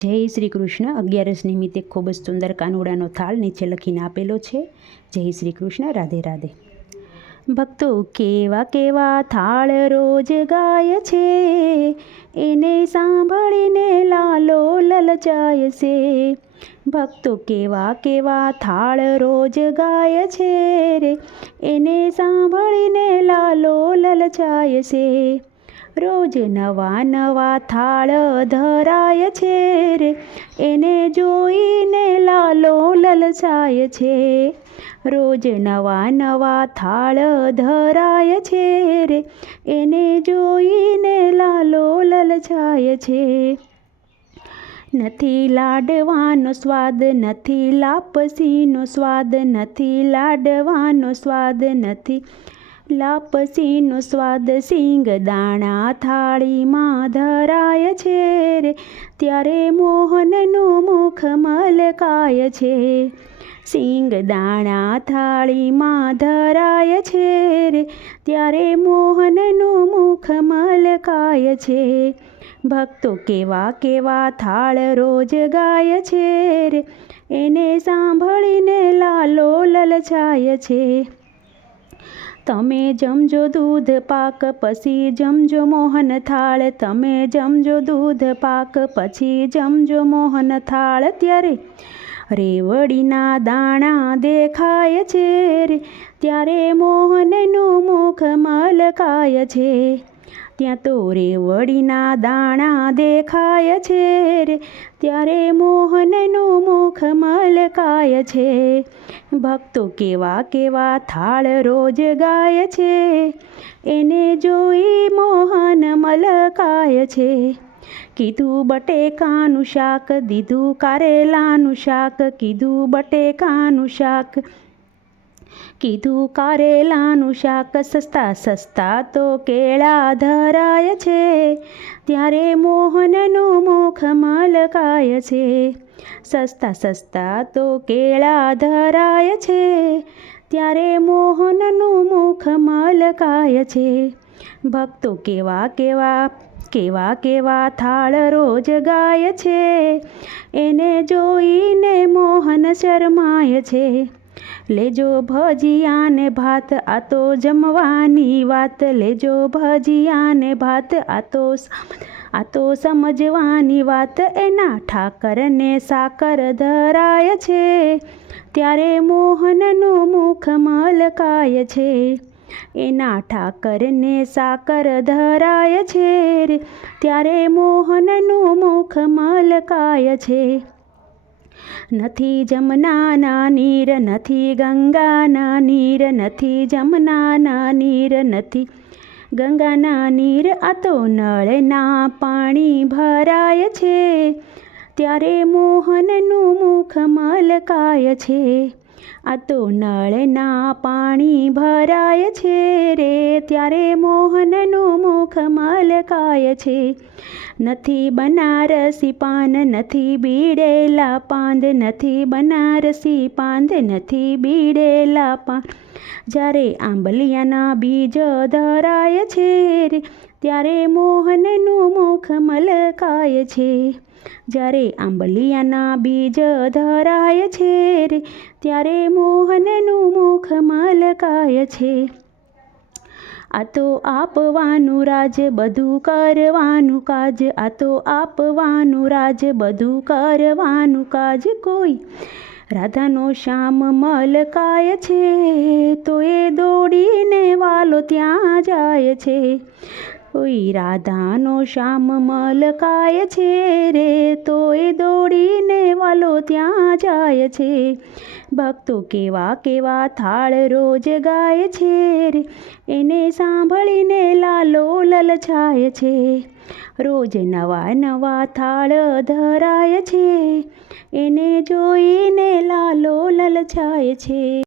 જય શ્રી કૃષ્ણ. 11 નિમિત્તે ખૂબ જ સુંદર કાનુડાનો થાળ નીચે લખીને આપેલો છે. જય શ્રી કૃષ્ણ. રાધે રાધે. ભક્તો કેવા કેવા થાળ રોજ ગાય છે, એને સાંભળીને લાલો લલચાય છે. ભક્તો કેવા કેવા થાળ રોજ ગાય છે રે, એને સાંભળીને લાલો લલચાય છે. રોજ નવા નવા થાળ ધરાય છે રે, એને જોઈને લાલો લલચાય છે. રોજ નવા નવા થાળ ધરાય છે રે, એને જોઈને લાલો લલચાય છે. નથી લાડવાનો સ્વાદ, નથી લાપસીનો સ્વાદ, નથી લાડવાનો સ્વાદ, નથી લાપસીનો સ્વાદ. સિંગદાણા થાળીમાં ધરાય છે રે, ત્યારે મોહનનું મુખ મલકાય છે. સિંગદાણા થાળીમાં ધરાય છે રે, ત્યારે મોહનનું મુખ મલકાય છે. ભક્તો કેવા કેવા થાળ રોજ ગાય છે રે, એને સાંભળીને લાલો લલચાય છે. તમે જમજો દૂધ પાક, પછી જમજો મોહન થાળ. તમે જમજો દૂધ પાક, પછી જમજો મોહન થાળ. ત્યારે રેવડીના દાણા દેખાય છે રે, ત્યારે મોહનનું મુખ મલકાય છે. ત્યાં તો રેવડીના દાણા દેખાય છે રે, ત્યારે મોહનનું મુખ મલકાય છે. ભક્તો કેવા કેવા થાળ રોજ ગાય છે, એને જોઈ મોહન મલકાય છે. કીધું બટેકાનું શાક, દીધું કારેલાનું શાક. કીધું બટેકાનું શાક, કીધું કારેલાનું શાક. સસ્તા સસ્તા તો કેળા ધરાય છે, ત્યારે મોહનનું મુખ મલકાય છે. સસ્તા સસ્તા તો કેળા ધરાય છે, ત્યારે મોહનનું મુખ મલકાય છે. ભક્તો કેવા કેવા કેવા કેવા થાળ રોજ ગાય છે, એને જોઈને મોહન શરમાય છે. લેજો ભજીયાને ભાત, આ તો જમવાની વાત. લેજો ભજીયાને ભાત, આ તો સમજવાની વાત. એના ઠાકરને સાકર ધરાય છે, ત્યારે મોહનનું મુખ મલકાય છે. એના ઠાકરને સાકર ધરાય છે રે, ત્યારે મોહનનું મુખ મલકાય છે. નથી જમનાના નીર, નથી ગંગાના નીર. નથી જમનાના નીર, નથી ગંગાના નીર. આ તો નળના પાણી ભરાય છે, ત્યારે મોહનનું મુખ મલકાય છે. આ તો નળના પાણી ભરાય છે રે, ત્યારે મોહનનું મુખ મલકાય છે. નથી બનારસી પાન, નથી બીડેલા પાંદ. નથી બનારસી પાંદ, નથી બીડેલા પાન. જ્યારે આંબલિયાના બીજ ધરાય છે રે, ત્યારે મોહનનું મુખ મલકાય છે. જ્યારે આંબલિયાના બીજ ધરાય છે રે, ત્યારે મોહનનું મુખ મલકાય છે. આ તો આપવાનું રાજ, બધું કરવાનું કાજ. આ તો આપવાનું રાજ, બધું કરવાનું કાજ. કોઈ રાધાનો શ્યામ મલકાય છે, તો એ દોડીને વાલો ત્યાં જાય છે. કોઈ રાધાનો શ્યામ મલકાય છે રે, તો એ દોડીને વાલો ત્યાં જાય છે. ભક્તો કેવા કેવા થાળ રોજ ગાય છે રે, એને સાંભળીને લાલો લલચાય છે. રોજ નવા નવા થાળ ધરાય છે, એને જોઈને લાલો લલચાય છે.